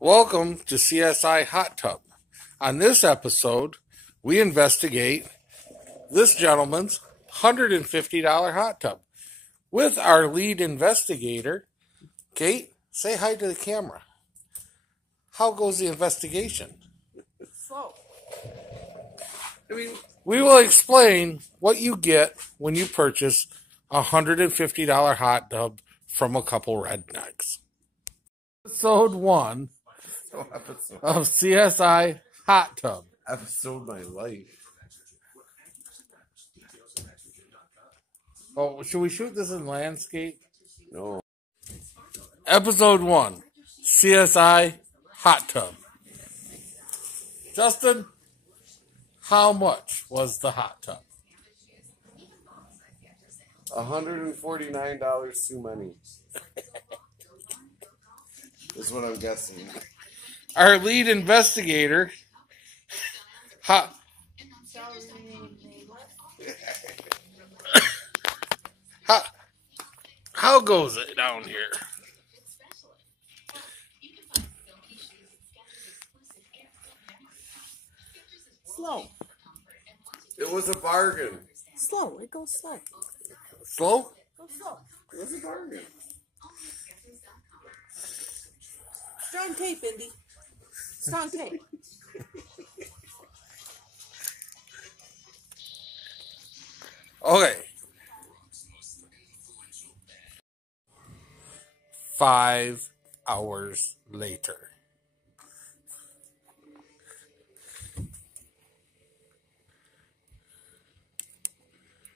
Welcome to CSI Hot Tub. On this episode, we investigate this gentleman's $150 hot tub with our lead investigator, Kate. Say hi to the camera. How goes the investigation? Slow. We will explain what you get when you purchase a $150 hot tub from a couple rednecks. Episode 1 of CSI Hot Tub. Episode my life. Oh, should we shoot this in landscape? No. Episode 1, CSI Hot Tub. Justin, how much was the hot tub? $149 too many. That's what I'm guessing. Our lead investigator, how goes it down here? Slow. It was a bargain. Slow. It goes slow. Slow? Go slow. It was a bargain. Strong tape, Indy. Strong tape. Okay. 5 hours later.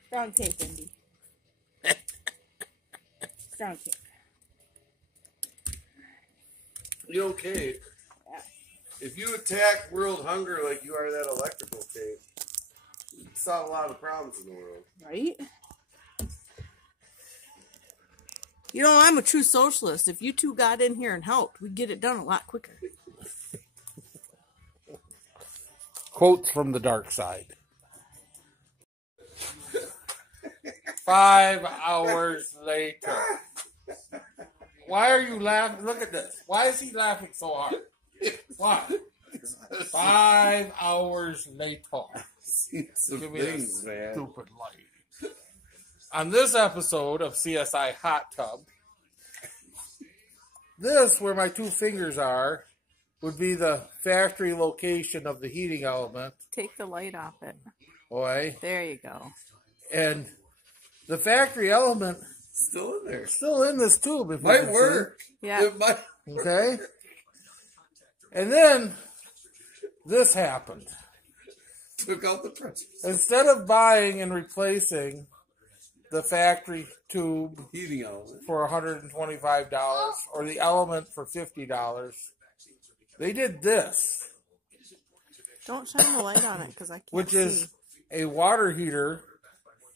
Strong tape, Indy. Strong tape. You okay? Yeah. If you attack world hunger like you are that electrical tape, you'd solve a lot of problems in the world. Right? You know, I'm a true socialist. If you two got in here and helped, we'd get it done a lot quicker. Quotes from the dark side. 5 hours later. Why are you laughing? Look at this. Why is he laughing so hard? Why? 5 hours later. Some Give me things, a man. stupid light. On this episode of CSI Hot Tub, this, where my 2 fingers are, would be the factory location of the heating element. Take the light off it. Boy. There you go. And the factory element Still in there. still in this tube. If you Might can work. Yeah. It might. see. Okay. And then this happened. Took out the pressure. Instead of buying and replacing the factory tube Heating element. for $125 or the element for $50, they did this, Don't shine the light on it because I can't which see. is a water heater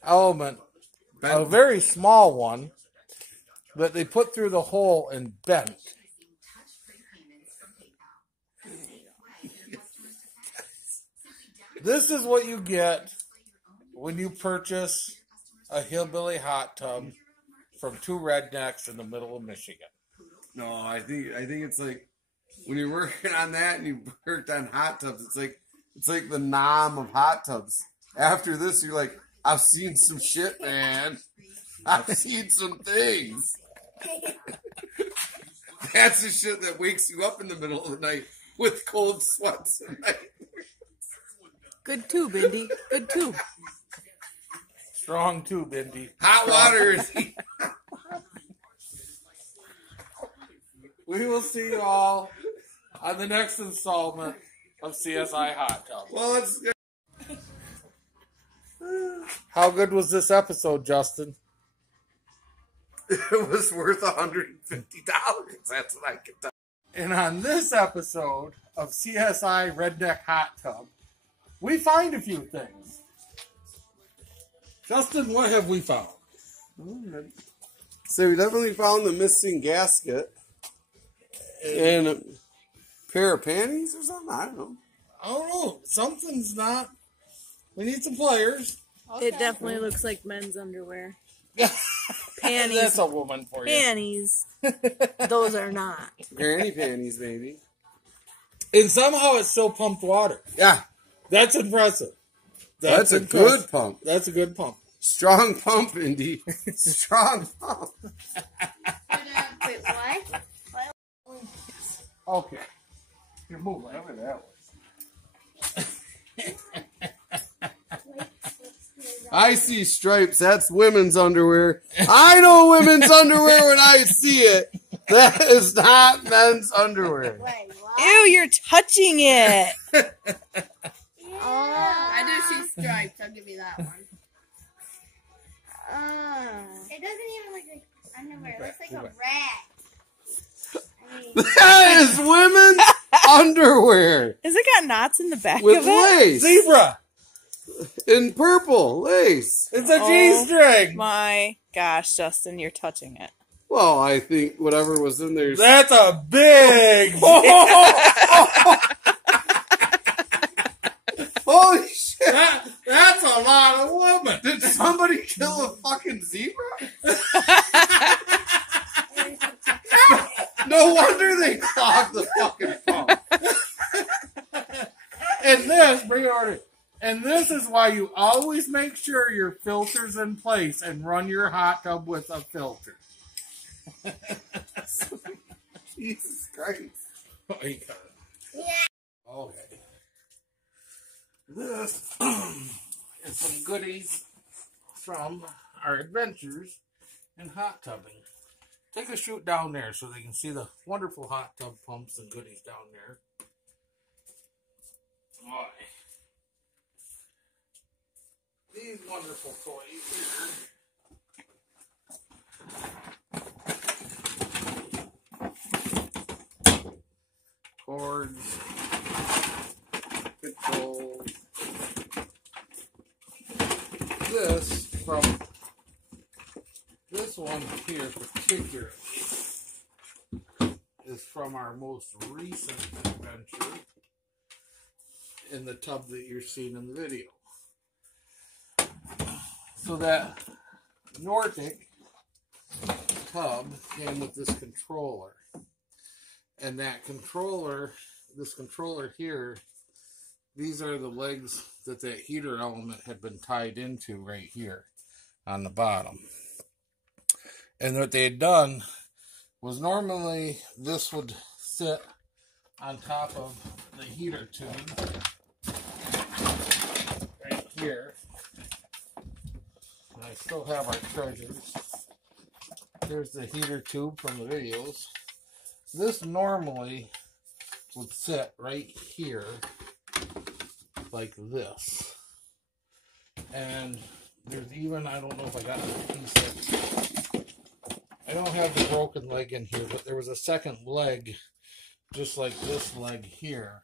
element, a Bent. very small one that they put through the hole and bent. This is what you get when you purchase a hillbilly hot tub from 2 rednecks in the middle of Michigan. No, I think it's like when you're working on that and you worked on hot tubs, it's like the nom of hot tubs. After this, you're like, I've seen some shit, man. I've seen some things. That's the shit that wakes you up in the middle of the night with cold sweats and night. Good tube, Indy. Good tube. Strong tube, Indy. Hot water is We will see you all on the next installment of CSI Hot Tub. well, it's How good was this episode, Justin? it was worth $150. That's what I can tell. And on this episode of CSI Redneck Hot Tub, we find a few things. Justin, what have we found? So we definitely found the missing gasket and a pair of panties or something. I don't know. I don't know. Something's not. We need some players. It definitely looks like men's underwear. Panties. That's a woman for you. Panties. Those are not. Granny panties, maybe. And somehow it still pumped water. Yeah. That's impressive. That's a good pump. That's a good pump. Strong pump, Indy. Strong pump. Wait, why? Okay. You're moving over that way. I see stripes. That's women's underwear. I know women's underwear when I see it. That is not men's underwear. Wait, what? Ew, you're touching it. I do see stripes. I'll give you that one. It doesn't even look like underwear. It looks like a rat. I mean, That is women's underwear Has it got knots in the back with of it? lace. Zebra. In purple lace. It's a Oh. G-string. My gosh, Justin, you're touching it. Well, I think whatever was in there. That's a big. Holy shit! That's a lot of woman. Did somebody kill a fucking zebra? No wonder they clogged the fucking pump. And this, bring it over. And this is why you always make sure your filter's in place and run your hot tub with a filter. Jesus Christ. Oh, you got it. Okay. This is some goodies from our adventures in hot tubbing. Take a shoot down there so they can see the wonderful hot tub pumps and goodies down there. Boy. These wonderful toys here. Cords, controls. This one here particularly is from our most recent adventure in the tub that you're seeing in the video. So that Nordic tub came with this controller. And that controller, this controller here, these are the legs that that heater element had been tied into right here on the bottom. And what they had done was normally this would sit on top of the heater tube right here. And I still have our treasures. Here's the heater tube from the videos. This normally would sit right here like this. And there's even, I don't know if I got a piece of, I don't have the broken leg in here, but there was a second leg, just like this leg here,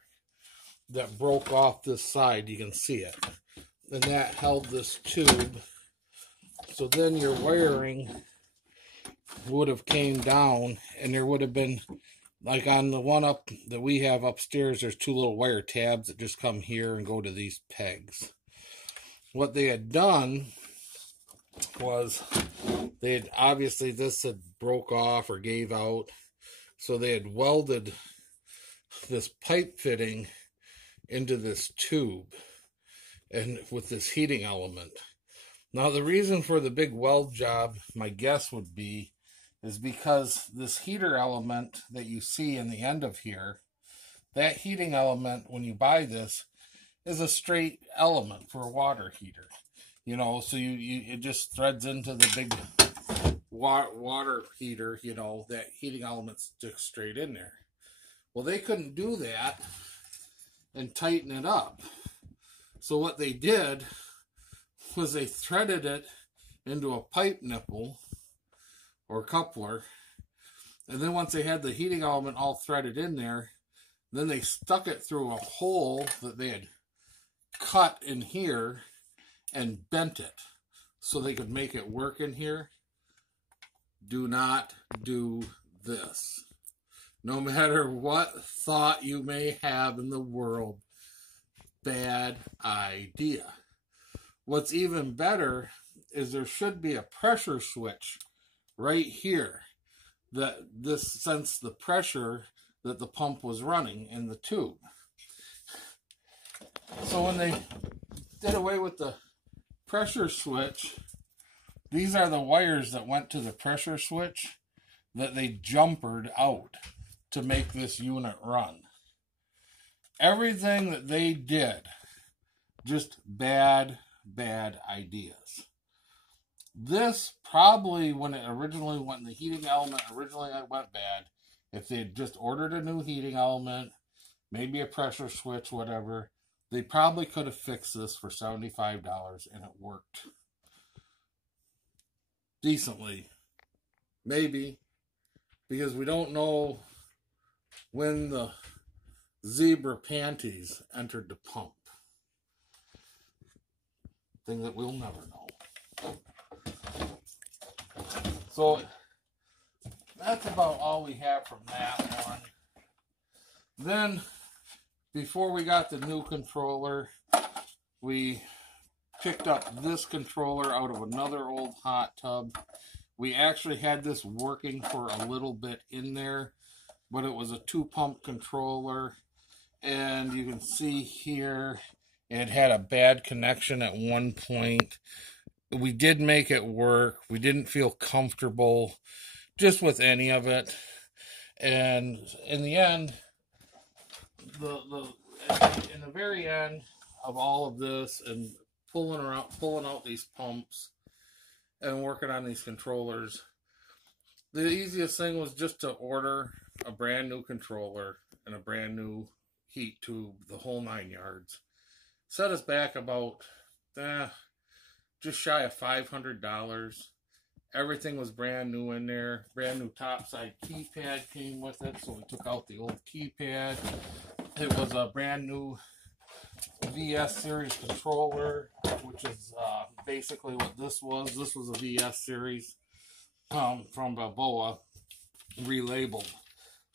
that broke off this side. You can see it. And that held this tube. So then your wiring would have came down, and there would have been, like on the one up that we have upstairs, there's two little wire tabs that just come here and go to these pegs. What they had done was they had, obviously this had broke off or gave out, so they had welded this pipe fitting into this tube and with this heating element. Now the reason for the big weld job, my guess would be, is because this heater element that you see in the end of here, that heating element, when you buy this, is a straight element for a water heater. You know, so it just threads into the big water heater, you know, that heating element's just straight in there. Well, they couldn't do that and tighten it up. So what they did was they threaded it into a pipe nipple or coupler, and then once they had the heating element all threaded in there, then they stuck it through a hole that they had cut in here and bent it so they could make it work in here. Do not do this. No matter what thought you may have in the world, bad idea. What's even better is there should be a pressure switch right here that this, since the pressure that the pump was running in the tube. So when they did away with the pressure switch, these are the wires that went to the pressure switch that they jumpered out to make this unit run. Everything that they did, just bad ideas. This probably, when it originally went in the heating element, it went bad. If they had just ordered a new heating element, maybe a pressure switch, whatever, they probably could have fixed this for $75 and it worked decently. Maybe. Because we don't know when the zebra panties entered the pump. Thing that we'll never know. So that's about all we have from that one. Then, before we got the new controller, we picked up this controller out of another old hot tub. We actually had this working for a little bit in there, but it was a 2-pump controller. And you can see here, it had a bad connection at one point. We did make it work. We didn't feel comfortable just with any of it. And in the end, in the very end of all of this and pulling out these pumps and working on these controllers, the easiest thing was just to order a brand new controller and a brand new heat tube, the whole 9 yards. Set us back about just shy of $500. Everything was brand new in there. Brand new topside keypad came with it, so we took out the old keypad. It was a brand new VS series controller, which is basically what this was. This was a VS series from Balboa, relabeled.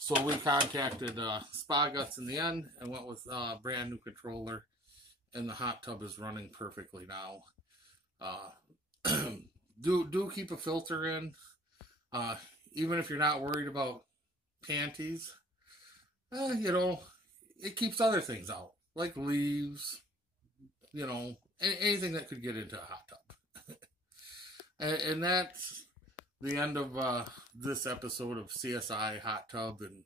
So we contacted Spa Guts in the end and went with a brand new controller, and the hot tub is running perfectly now. Do keep a filter in, even if you're not worried about panties. It keeps other things out, like leaves, anything that could get into a hot tub. and that's the end of this episode of CSI Hot Tub. And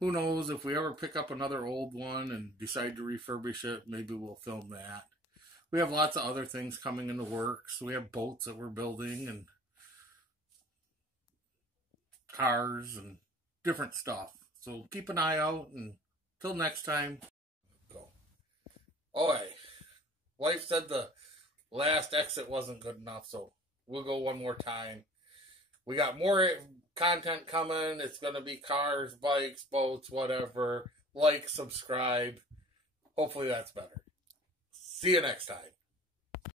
who knows, if we ever pick up another old one and decide to refurbish it, maybe we'll film that. We have lots of other things coming in the works. We have boats that we're building and cars and different stuff. So keep an eye out, and until next time, go. Oh, hey. Wife said the last exit wasn't good enough, so we'll go one more time. We got more content coming. It's going to be cars, bikes, boats, whatever. Like, subscribe. Hopefully that's better. See you next time.